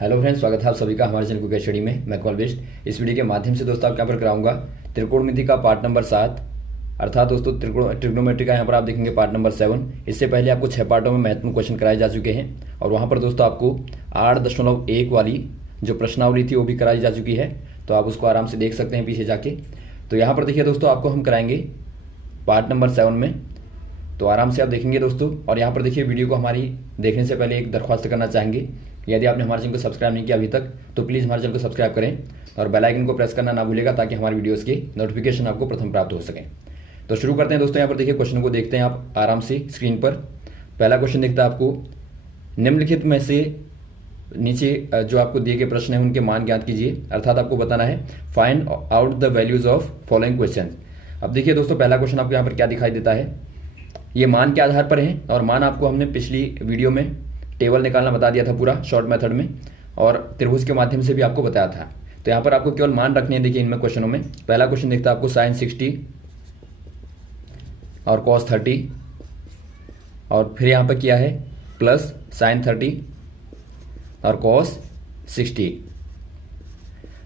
Hello friends, स्वागत है आप सभी का हमारे चैनल क्विक स्टडी में। मैं कॉल बेस्ट इस वीडियो के माध्यम से दोस्तों आपके यहाँ पर कराऊंगा त्रिकोणमिति का पार्ट नंबर 7, अर्थात दोस्तों ट्रिग्नोमेट्री का यहाँ पर आप देखेंगे पार्ट नंबर 7। इससे पहले आपको 6 पार्टों में महत्वपूर्ण क्वेश्चन कराए जा चुके हैं और वहाँ पर दोस्तों आपको 8.1 वाली जो प्रश्नावली थी वो भी कराई जा चुकी है, तो आप उसको आराम से देख सकते हैं पीछे जाके। तो यहाँ पर देखिए दोस्तों, आपको हम कराएंगे पार्ट नंबर 7 में, तो आराम से आप देखेंगे दोस्तों। और यहाँ पर देखिए, वीडियो को हमारी देखने से पहले एक दरख्वास्त करना चाहेंगे, यदि आपने हमारे चैनल को सब्सक्राइब नहीं किया अभी तक तो प्लीज़ हमारे चैनल को सब्सक्राइब करें और बेल आइकन को प्रेस करना ना भूलिएगा, ताकि हमारी वीडियोस की नोटिफिकेशन आपको प्रथम प्राप्त हो सके। तो शुरू करते हैं दोस्तों। यहाँ पर देखिए, क्वेश्चन को देखते हैं आप आराम से स्क्रीन पर। पहला क्वेश्चन दिखता है आपको, निम्नलिखित में से नीचे जो आपको दिए गए प्रश्न है उनके मान ज्ञात कीजिए, अर्थात आपको बताना है find out the values of following question. अब देखिए दोस्तों, पहला क्वेश्चन आपको यहाँ पर क्या दिखाई देता है, ये मान के आधार पर है और मान आपको हमने पिछली वीडियो में टेबल निकालना बता दिया था पूरा शॉर्ट मेथड में, और त्रिभुज के माध्यम से भी आपको बताया था। तो यहाँ पर आपको केवल मान रखने हैं। देखिए इनमें क्वेश्चनों में पहला क्वेश्चन दिखता है आपको साइन 60 और कॉस 30, और फिर यहाँ पर किया है प्लस साइन 30 और कॉस 60।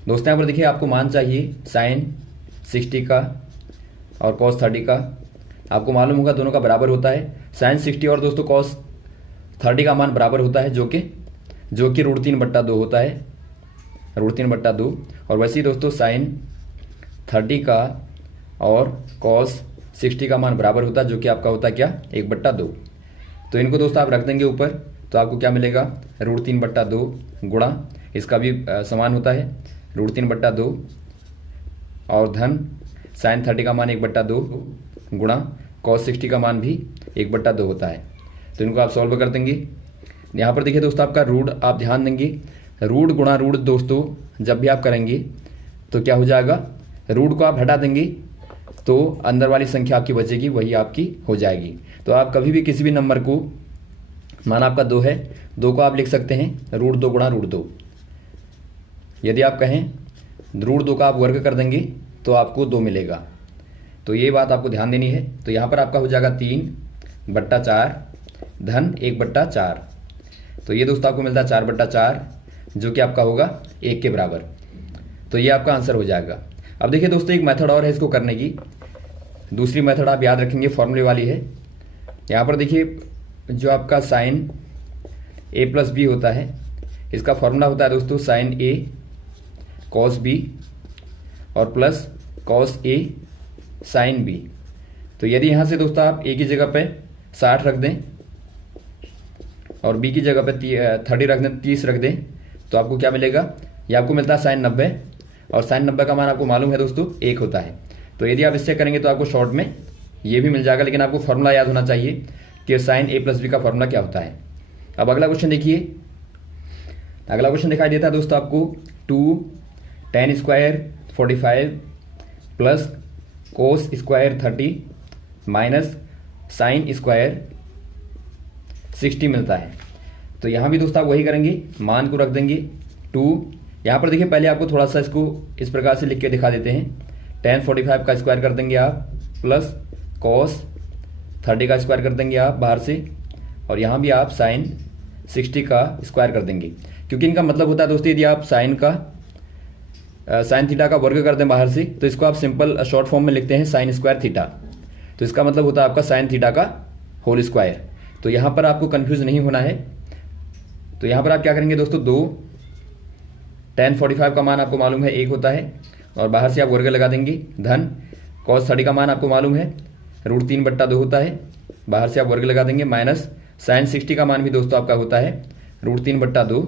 दोस्तों यहाँ पर देखिए, आपको मान चाहिए साइन 60 का और कॉस 30 का। आपको मालूम होगा दोनों का बराबर होता है। साइन 60 और दोस्तों कॉस 30 का मान बराबर होता है, जो कि √3/2 होता है, √3/2। और वैसे ही दोस्तों साइन 30 का और कॉस 60 का मान बराबर होता है, जो कि आपका होता है क्या, 1/2। तो इनको दोस्तों आप रख देंगे ऊपर, तो आपको क्या मिलेगा, √3/2 गुणा इसका भी समान होता है √3/2 और धन साइन 30 का मान 1/2 गुणा कॉस 60 का मान भी 1/2 होता है। तो इनको आप सॉल्व कर देंगे। यहाँ पर देखिए दोस्तों, आपका रूट आप ध्यान देंगे, रूट गुणा रूट दोस्तों जब भी आप करेंगे तो क्या हो जाएगा, रूट को आप हटा देंगे तो अंदर वाली संख्या आपकी बचेगी, वही आपकी हो जाएगी। तो आप कभी भी किसी भी नंबर को, मान आपका 2 है, 2 को आप लिख सकते हैं √2 गुणा √2। यदि आप कहें √2 का आप वर्ग कर देंगे तो आपको 2 मिलेगा। तो ये बात आपको ध्यान देनी है। तो यहाँ पर आपका हो जाएगा 3/4 धन 1/4। तो ये दोस्तों आपको मिलता है 4/4, जो कि आपका होगा 1 के बराबर। तो ये आपका आंसर हो जाएगा। अब देखिए दोस्तों, एक मेथड और है इसको करने की। दूसरी मेथड आप याद रखेंगे, फॉर्मूले वाली है। यहाँ पर देखिए, जो आपका साइन A+B होता है, इसका फॉर्मूला होता है दोस्तों साइन A कॉस B और plus cos A sine B। तो यदि यहाँ से दोस्तों आप A की जगह पे 60 रख दें और B की जगह पे 30 रख दें, 30 रख दें, तो आपको क्या मिलेगा, ये आपको मिलता है साइन 90, और साइन 90 का मान आपको मालूम है दोस्तों 1 होता है। तो यदि आप इससे करेंगे तो आपको शॉर्ट में ये भी मिल जाएगा, लेकिन आपको फॉर्मूला याद होना चाहिए कि साइन A+B का फॉर्मूला क्या होता है। अब अगला क्वेश्चन देखिए। अगला क्वेश्चन दिखाई देता है दोस्तों आपको 2 tan square 45 plus cos square 30 minus sine square 60 मिलता है। तो यहाँ भी दोस्तों आप वही करेंगे, मान को रख देंगे 2। यहाँ पर देखिए, पहले आपको थोड़ा सा इसको इस प्रकार से लिख के दिखा देते हैं। tan 45 का स्क्वायर कर देंगे आप, प्लस कॉस 30 का स्क्वायर कर देंगे आप बाहर से, और यहाँ भी आप साइन 60 का स्क्वायर कर देंगे। क्योंकि इनका मतलब होता है दोस्तों, यदि आप साइन थीटा का वर्ग कर दें बाहर से, तो इसको आप सिंपल शॉर्ट फॉर्म में लिखते हैं साइन स्क्वायर थीटा। तो इसका मतलब होता है आपका साइन थीटा का होल स्क्वायर। तो यहाँ पर आपको कंफ्यूज नहीं होना है। तो यहाँ पर आप क्या करेंगे दोस्तों, 2 tan 45 का मान आपको मालूम है 1 होता है, और बाहर से आप वर्ग लगा देंगे, धन cos 30 का मान आपको मालूम है √3/2 होता है, बाहर से आप वर्ग लगा देंगे, माइनस साइन 60 का मान भी दोस्तों आपका होता है √3/2,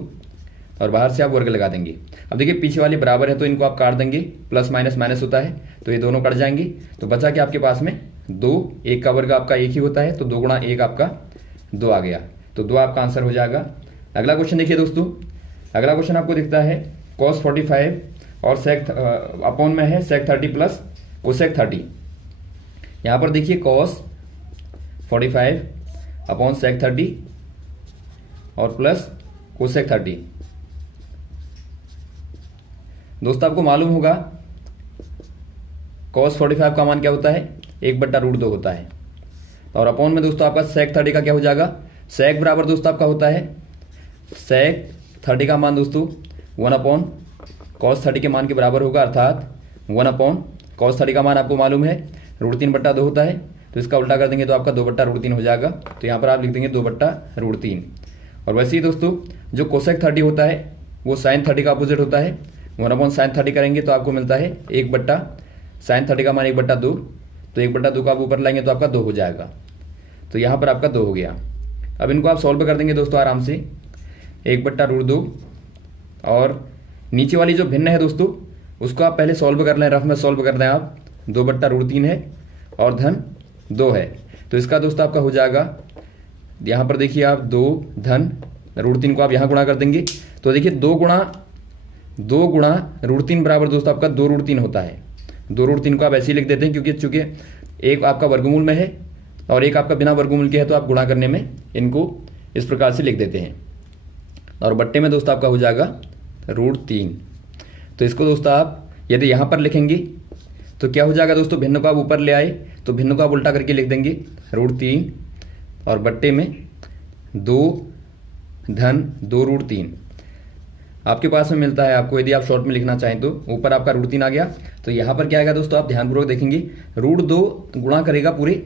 और बाहर से आप वर्ग लगा देंगे। अब देखिए, पीछे वाले बराबर है तो इनको आप काट देंगे, प्लस माइनस माइनस होता है, तो ये दोनों कट जाएंगे। तो बचा कि आपके पास में 2, 1 का वर्ग आपका 1 ही होता है, तो 2 गुणा 1 आपका 2 आ गया। तो 2 आपका आंसर हो जाएगा। अगला क्वेश्चन देखिए दोस्तों। अगला क्वेश्चन आपको दिखता है cos 45 और sec अपॉन में है sec 30 प्लस cosec 30। यहाँ पर देखिए cos 45 अपॉन sec 30 और प्लस cosec 30। दोस्तों आपको मालूम होगा cos 45 का मान क्या होता है, 1/√2 होता है, और अपॉन में दोस्तों आपका sec 30 का क्या हो जाएगा, sec बराबर दोस्तों आपका होता है sec 30 का मान दोस्तों 1/cos 30 के मान के बराबर होगा, अर्थात 1/cos 30 का मान आपको मालूम है √3/2 होता है। तो इसका उल्टा कर देंगे तो आपका 2/√3 हो जाएगा। तो यहाँ पर आप लिख देंगे 2/√3। और वैसे ही दोस्तों जो कोसेक 30 होता है वो साइन 30 का अपोजिट होता है। 1/sin 30 करेंगे तो आपको मिलता है 1/sin 30 का मान 1/2। तो 1/2 को आप ऊपर लाएंगे तो आपका 2 हो जाएगा। तो यहाँ पर आपका 2 हो गया। अब इनको आप सॉल्व कर देंगे दोस्तों आराम से, 1/√2 और नीचे वाली जो भिन्न है दोस्तों उसको आप पहले सॉल्व कर लें, रफ में सॉल्व कर दें आप। 2/√3 है और धन 2 है। तो इसका दोस्तों आपका हो जाएगा, यहाँ पर देखिए आप 2 धन √3 को आप यहाँ गुणा कर देंगे। तो देखिए 2 गुणा √3 बराबर दोस्तों आपका 2√3 होता है। 2√3 को आप ऐसे ही लिख देते हैं क्योंकि चूंकि एक आपका वर्गमूल में है और एक आपका बिना वर्गमूल के है, तो आप गुणा करने में इनको इस प्रकार से लिख देते हैं। और बट्टे में दोस्तों आपका हो जाएगा √3। तो इसको दोस्तों आप यदि यहाँ पर लिखेंगे तो क्या हो जाएगा दोस्तों, भिन्न को आप ऊपर ले आए तो भिन्न को आप उल्टा करके लिख देंगे √3 और बट्टे में 2 धन 2√3 आपके पास में मिलता है आपको। यदि आप शॉर्ट में लिखना चाहें तो ऊपर आपका √3 आ गया। तो यहाँ पर क्या आएगा दोस्तों, आप ध्यानपूर्वक देखेंगे, √2 गुणा करेगा पूरे,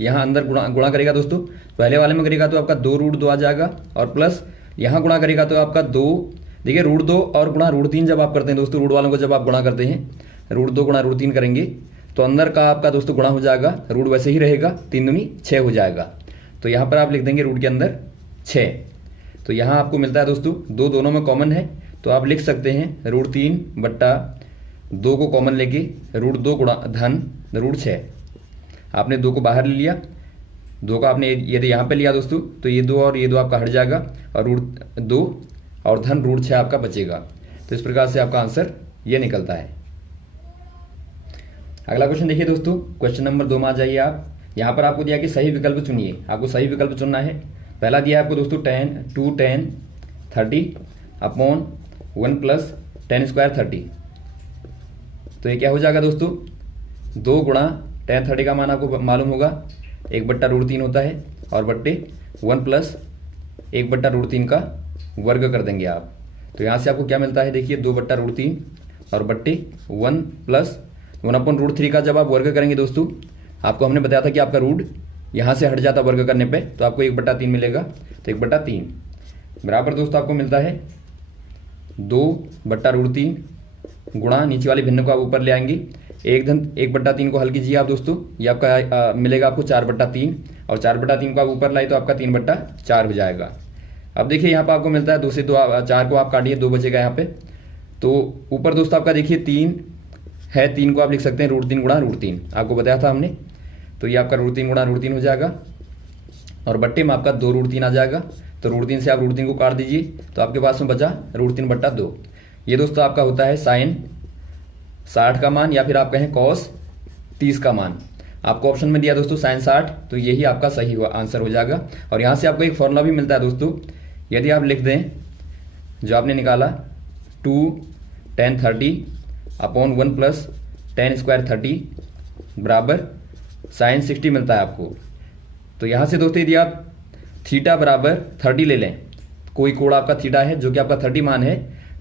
यहाँ अंदर गुणा करेगा दोस्तों। पहले वाले में करेगा तो आपका 2√2 आ जाएगा और प्लस यहाँ गुणा करेगा तो आपका 2। देखिए √2 और गुणा √3 जब आप करते हैं दोस्तों, रूट वालों को जब आप गुणा करते हैं √2 गुणा √3 करेंगे तो अंदर का आपका दोस्तों गुणा हो जाएगा, रूट वैसे ही रहेगा, 3 दूनी 6 हो जाएगा। तो यहाँ पर आप लिख देंगे रूट के अंदर 6। तो यहाँ आपको मिलता है दोस्तों 2 दोनों में कॉमन है, तो आप लिख सकते हैं √3/2 को कॉमन लेके √2 गुणा धन √6। आपने 2 को बाहर ले लिया, 2 का आपने यदि यहाँ पे लिया दोस्तों तो ये 2 और ये 2 आपका हट जाएगा और √2 और धन √6 आपका बचेगा। तो इस प्रकार से आपका आंसर ये निकलता है। अगला क्वेश्चन देखिए दोस्तों, क्वेश्चन नंबर 2 में आ जाइए आप। यहाँ पर आपको दिया कि सही विकल्प चुनिए, आपको सही विकल्प चुनना है। पहला दिया है आपको दोस्तों 2tan 30/1 + tan² 30। तो ये क्या हो जाएगा दोस्तों, 2 गुणा tan 30 का मान आपको मालूम होगा 1/√3 होता है और बट्टे 1 + 1/√3 का वर्ग कर देंगे आप। तो यहाँ से आपको क्या मिलता है, देखिए 2/√3 और बट्टे 1 + 1/√3 का जब आप वर्ग करेंगे दोस्तों, आपको हमने बताया था कि आपका रूट यहाँ से हट जाता वर्ग करने पे, तो आपको 1/3 मिलेगा। तो 1/3 बराबर दोस्तों आपको मिलता है 2/√3 गुणा नीचे वाले भिन्न को आप ऊपर ले आएंगे, 1/3 को हल कीजिए आप दोस्तों, ये आपका मिलेगा आपको 4/3 और 4/3 को आप ऊपर लाए तो आपका 3/4 हो जाएगा। अब देखिए यहाँ पर आपको मिलता है 2 से 2 4 को आप काटिए, 2 बचेगा यहाँ पे। तो ऊपर दोस्तों आपका देखिए 3 है, 3 को आप लिख सकते हैं √3 गुणा √3, आपको बताया था हमने। तो ये आपका √3 गुणा √3 हो जाएगा और बट्टे में आपका 2√3 आ जाएगा। तो √3 से आप √3 को काट दीजिए तो आपके पास में बचा √3/2। ये दोस्तों आपका होता है साइन 60 का मान या फिर आप कहें कॉस 30 का मान। आपको ऑप्शन में दिया दोस्तों साइन 60, तो यही आपका सही आंसर हो जाएगा। और यहाँ से आपको एक फॉर्मूला भी मिलता है दोस्तों, यदि आप लिख दें जो आपने निकाला 2tan 30/1 + tan² 30 बराबर साइन 60 मिलता है आपको। तो यहाँ से दोस्तों यदि आप थीटा बराबर 30 ले लें, कोई कोण आपका थीटा है जो कि आपका 30 मान है,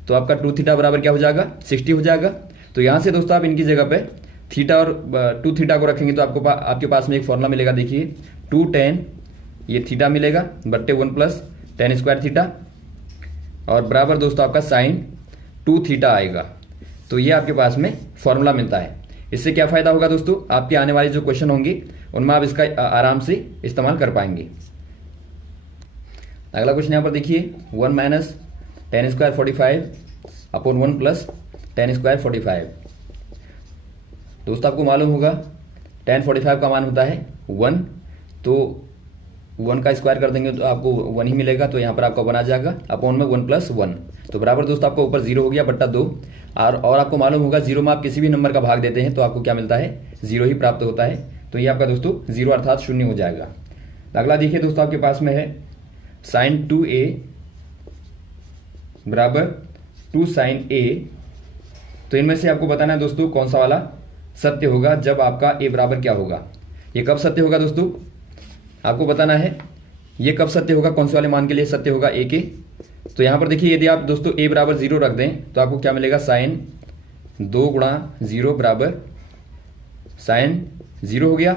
तो आपका 2θ बराबर क्या हो जाएगा, 60 हो जाएगा। तो यहाँ से दोस्तों आप इनकी जगह पे थीटा और 2θ को रखेंगे तो आपके पास में एक फॉर्मूला मिलेगा, देखिए 2tan ये थीटा मिलेगा बट्टे 1 + tan² थीटा और बराबर दोस्तों आपका साइन 2θ आएगा। तो ये आपके पास में फॉर्मूला मिलता है। इससे क्या फायदा होगा दोस्तों, आपके आने वाले जो क्वेश्चन होंगे उनमें आप इसका आराम से इस्तेमाल कर पाएंगे। अगला क्वेश्चन यहाँ पर देखिए 1 - tan² 45/1 + tan² 45। दोस्तों आपको मालूम होगा tan 45 का मान होता है 1, तो 1 का स्क्वायर कर देंगे तो आपको 1 ही मिलेगा। तो यहाँ पर आपका 1 आ जाएगा, अपॉन में 1 + 1, तो बराबर दोस्तों आपका ऊपर 0 हो गया बट्टा 2। और आपको मालूम होगा 0 में आप किसी भी नंबर का भाग देते हैं तो आपको क्या मिलता है, 0 ही प्राप्त होता है। तो ये आपका दोस्तों 0 अर्थात 0 हो जाएगा। अगला देखिए दोस्तों आपके पास में है sin 2a बराबर 2 sin a। तो इनमें से आपको बताना है दोस्तों कौन सा वाला सत्य होगा जब आपका a बराबर क्या होगा। ये कब सत्य होगा दोस्तों, आपको बताना है ये कब सत्य होगा, कौन से वाले मान के लिए सत्य होगा a के तो यहाँ पर देखिए यदि आप दोस्तों a बराबर 0 रख दें तो आपको क्या मिलेगा, साइन 2 गुणा 0 बराबर साइन 0 हो गया,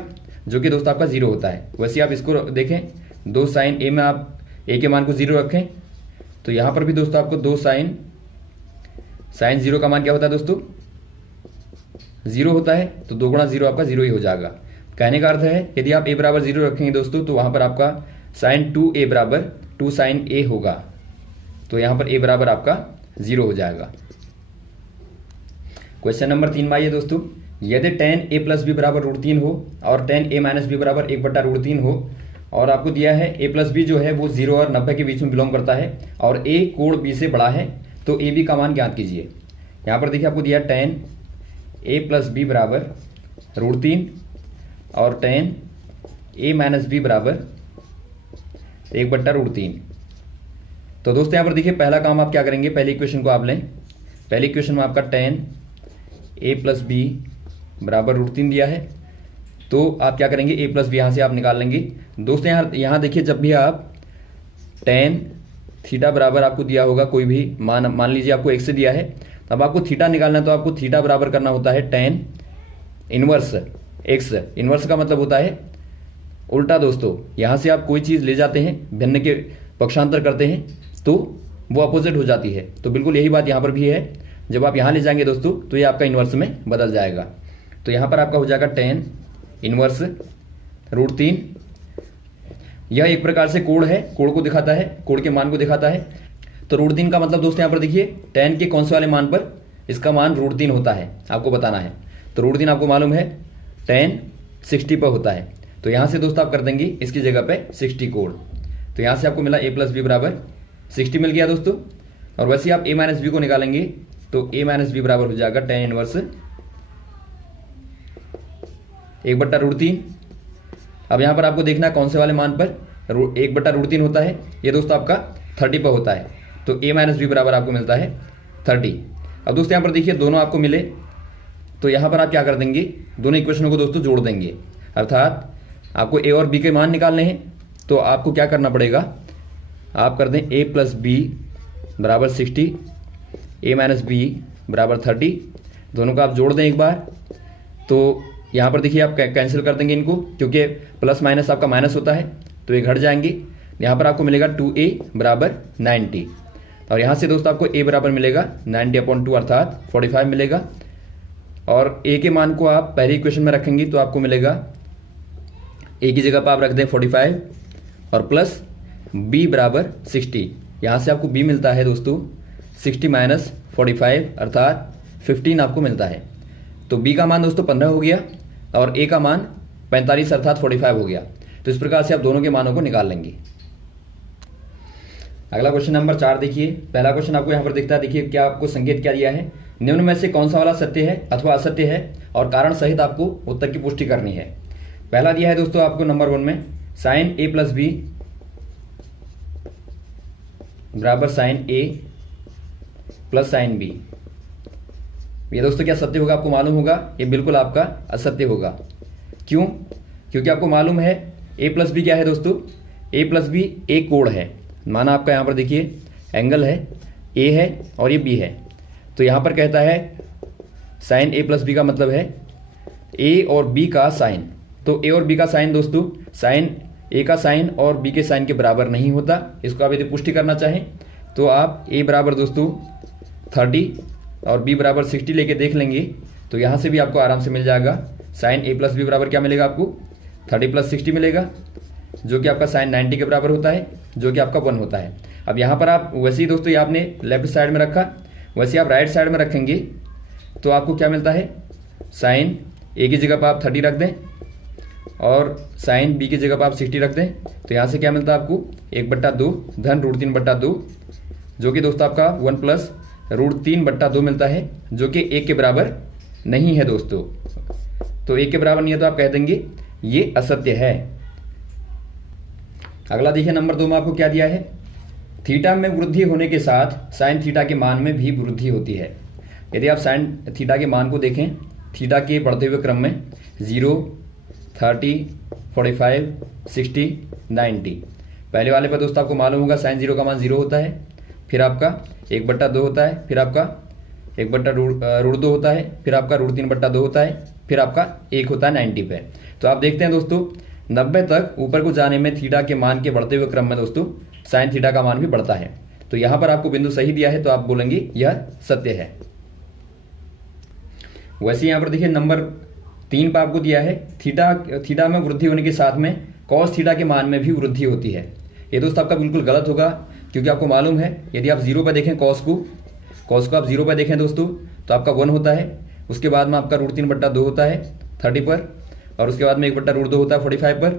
जो कि दोस्तों आपका 0 होता है। वैसे आप इसको देखें, 2 साइन a में आप a के मान को 0 रखें तो यहाँ पर भी दोस्तों आपको 2 साइन 0 का मान क्या होता है दोस्तों, 0 होता है। तो 2 गुणा 0 आपका 0 ही हो जाएगा। कहने का अर्थ है यदि आप a बराबर 0 रखेंगे दोस्तों तो वहाँ पर आपका साइन 2a बराबर 2 साइन a होगा। तो यहाँ पर a बराबर आपका 0 हो जाएगा। क्वेश्चन नंबर 3 में आइए दोस्तों, यदि tan a प्लस बी बराबर √3 हो और tan a माइनस बी बराबर 1/√3 हो और आपको दिया है a प्लस बी जो है वो 0 और 90 के बीच में बिलोंग करता है और a कोण b से बड़ा है, तो ए बी का मान ज्ञात कीजिए। यहाँ पर देखिए आपको दिया tan a प्लस बी बराबर √3 और tan a माइनस बी बराबर 1/√3। तो दोस्तों यहाँ पर देखिए पहला काम आप क्या करेंगे, पहली इक्वेशन को आप लें। पहली इक्वेशन में आपका tan a प्लस बी बराबर √3 दिया है, तो आप क्या करेंगे, a प्लस बी यहाँ से आप निकाल लेंगे। दोस्तों यहाँ देखिए जब भी आप tan थीटा बराबर आपको दिया होगा कोई भी मान लीजिए आपको x से दिया है, तब आपको थीटा निकालना है तो आपको थीटा बराबर करना होता है tan इनवर्स x। इनवर्स का मतलब होता है उल्टा। दोस्तों यहाँ से आप कोई चीज़ ले जाते हैं, भिन्न के पक्षांतर करते हैं तो वो अपोजिट हो जाती है। तो बिल्कुल यही बात यहाँ पर भी है, जब आप यहाँ ले जाएंगे दोस्तों तो ये आपका इनवर्स में बदल जाएगा। तो यहाँ पर आपका हो जाएगा tan इनवर्स √3। यह एक प्रकार से कोण है, कोण को दिखाता है, कोण के मान को दिखाता है। तो √3 का मतलब दोस्तों यहाँ पर देखिए tan के कौन से वाले मान पर इसका मान √3 होता है आपको बताना है। तो √3 आपको मालूम है tan 60 पर होता है। तो यहाँ से दोस्तों आप कर देंगे इसकी जगह पे 60 कोण। तो यहाँ से आपको मिला a प्लस बी बराबर 60 मिल गया दोस्तों। और वैसे आप a माइनस बी को निकालेंगे तो a माइनस बी बराबर हो जाएगा tan इनवर्स 1/√3। अब यहाँ पर आपको देखना है कौन से वाले मान पर 1/√3 होता है। ये दोस्तों आपका 30 पर होता है। तो a माइनस बी बराबर आपको मिलता है 30। अब दोस्तों यहाँ पर देखिए दोनों आपको मिले, तो यहाँ पर आप क्या कर देंगे, दोनों इक्वेशनों को दोस्तों जोड़ देंगे। अर्थात आपको a और b के मान निकालने हैं, तो आपको क्या करना पड़ेगा, आप कर दें a प्लस बी बराबर 60, a माइनस बी बराबर 30। दोनों का आप जोड़ दें एक बार। तो यहाँ पर देखिए आप कैंसिल कर देंगे इनको, क्योंकि प्लस माइनस आपका माइनस होता है तो ये घट जाएंगे। यहाँ पर आपको मिलेगा 2a बराबर 90। और यहाँ से दोस्तों आपको a बराबर मिलेगा 90/2 अर्थात 45 मिलेगा। और a के मान को आप पहली इक्वेशन में रखेंगे तो आपको मिलेगा a की जगह पर आप रख दें 45 और प्लस b बराबर 60। यहाँ से आपको b मिलता है दोस्तों 60 माइनस 45 अर्थात 15 आपको मिलता है। तो b का मान दोस्तों 15 हो गया और a का मान 45 अर्थात 45 हो गया। तो इस प्रकार से आप दोनों के मानों को निकाल लेंगे। अगला क्वेश्चन नंबर 4 देखिए। पहला क्वेश्चन आपको यहाँ पर दिखता है, देखिए क्या आपको संकेत क्या दिया है, निम्न में से कौन सा वाला सत्य है अथवा असत्य है और कारण सहित आपको उत्तर की पुष्टि करनी है। पहला दिया है दोस्तों आपको नंबर 1 में साइन a प्लस बी बराबर sine a plus sine b. ये दोस्तों क्या सत्य होगा आपको मालूम होगा, ये बिल्कुल आपका असत्य होगा। क्यों? क्योंकि आपको मालूम है a प्लस बी क्या है दोस्तों, a प्लस बी एक कोण है। माना आपका यहाँ पर देखिए एंगल है, a है और ये b है। तो यहाँ पर कहता है साइन a प्लस बी का मतलब है a और b का साइन। तो a और b का साइन दोस्तों साइन a का साइन और b के साइन के बराबर नहीं होता। इसको आप यदि पुष्टि करना चाहें तो आप a बराबर दोस्तों 30 और b बराबर 60 लेके देख लेंगे, तो यहाँ से भी आपको आराम से मिल जाएगा। साइन a प्लस बी बराबर क्या मिलेगा आपको 30 प्लस 60 मिलेगा, जो कि आपका साइन 90 के बराबर होता है, जो कि आपका 1 होता है। अब यहाँ पर आप वैसे ही दोस्तों ये आपने लेफ्ट साइड में रखा, वैसे आप राइट साइड में रखेंगे तो आपको क्या मिलता है, साइन a की जगह पर आप 30 रख दें और साइन b की जगह पर आप 60 रख दें। तो यहाँ से क्या मिलता है आपको 1/2 धन √3/2, जो कि दोस्तों आपका 1 प्लस √3/2 मिलता है, जो कि 1 के बराबर नहीं है दोस्तों। तो 1 के बराबर नहीं है तो आप कह देंगे ये असत्य है। अगला देखिए नंबर 2 में आपको क्या दिया है, थीटा में वृद्धि होने के साथ साइन थीटा के मान में भी वृद्धि होती है। यदि आप साइन थीटा के मान को देखें, थीटा के बढ़ते हुए क्रम में 0, 30, 45, 60, 90। पहले वाले पर दोस्तों आपको मालूम होगा साइन 0 का मान 0 होता है, फिर आपका 1/2 होता है, फिर आपका 1/√2 होता है, फिर आपका √3/2 होता है, फिर आपका 1 होता है 90 पे। तो आप देखते हैं दोस्तों 90 तक ऊपर को जाने में थीटा के मान के बढ़ते हुए क्रम में दोस्तों साइन थीटा का मान भी बढ़ता है। तो यहां पर आपको बिंदु सही दिया है तो आप बोलेंगे यह सत्य है। वैसे यहां पर देखिए नंबर 3 पर आपको दिया है थीटा में वृद्धि होने के साथ में कॉस थीटा के मान में भी वृद्धि होती है। ये दोस्त आपका बिल्कुल गलत होगा, क्योंकि आपको मालूम है यदि आप 0 पर देखें कॉस को आप 0 पर देखें दोस्तों तो आपका 1 होता है, उसके बाद में आपका √3/2 होता है 30 पर, और उसके बाद में 1/√2 होता है 45 पर,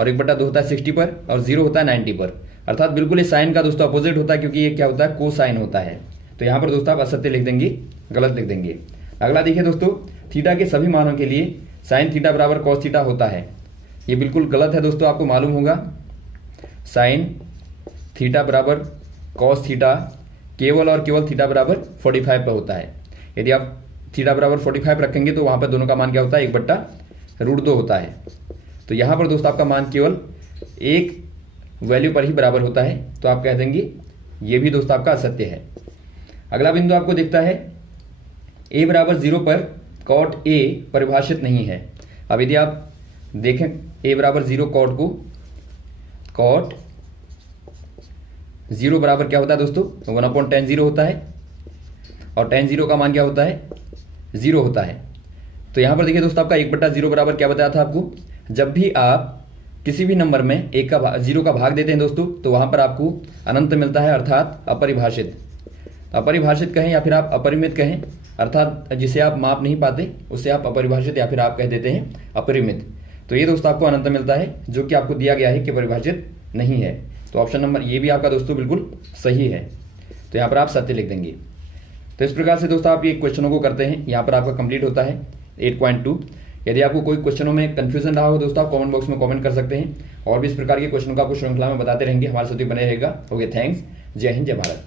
और 1/2 होता है 60 पर, और 0 होता है 90 पर। अर्थात बिल्कुल इस साइन का दोस्तों अपोजिट होता है, क्योंकि ये क्या होता है कोसाइन होता है। तो यहाँ पर दोस्तों आप असत्य लिख देंगे, गलत लिख देंगे। अगला देखिए दोस्तों थीटा के सभी मानों के लिए साइन थीटा बराबर कॉस थीटा होता है। ये बिल्कुल गलत है दोस्तों, आपको मालूम होगा साइन थीटा बराबर कॉस थीटा केवल और केवल थीटा बराबर 45 पर होता है। यदि आप थीटा बराबर 45 रखेंगे तो वहां पर दोनों का मान क्या होता है 1/√2 होता है। तो यहां पर दोस्तों आपका मान केवल एक वैल्यू पर ही बराबर होता है, तो आप कह देंगे ये भी दोस्तों आपका असत्य है। अगला बिंदु आपको दिखता है a बराबर 0 पर कॉट a परिभाषित नहीं है। अब यदि आप देखें a बराबर 0 कॉट 0 बराबर क्या होता है दोस्तों 1/tan0 होता है, और tan 0 का मान क्या होता है 0 होता है। तो यहां पर देखिए दोस्तों आपका 1/0 बराबर क्या बताया था आपको, जब भी आप किसी भी नंबर में 0 का भाग देते हैं दोस्तों तो वहां पर आपको अनंत मिलता है, अर्थात अपरिभाषित कहें या फिर आप अपरिमित कहें, अर्थात जिसे आप माप नहीं पाते उसे आप अपरिभाषित या फिर आप कह देते हैं अपरिमित। तो ये दोस्तों आपको अनंत मिलता है, जो कि आपको दिया गया है कि परिभाषित नहीं है। तो ऑप्शन नंबर ये भी आपका दोस्तों बिल्कुल सही है, तो यहाँ पर आप सत्य लिख देंगे। तो इस प्रकार से दोस्तों आप ये क्वेश्चनों को करते हैं, यहाँ पर आपका कंप्लीट होता है 8.2। यदि आपको कोई क्वेश्चनों में कंफ्यूजन रहा हो दोस्तों आप कमेंट बॉक्स में कमेंट कर सकते हैं, और भी इस प्रकार के क्वेश्चनों का आपको श्रृंखला में बताते रहेंगे, हमारे साथ बने रहेगा। ओके, थैंक्स, जय हिंद, जय भारत।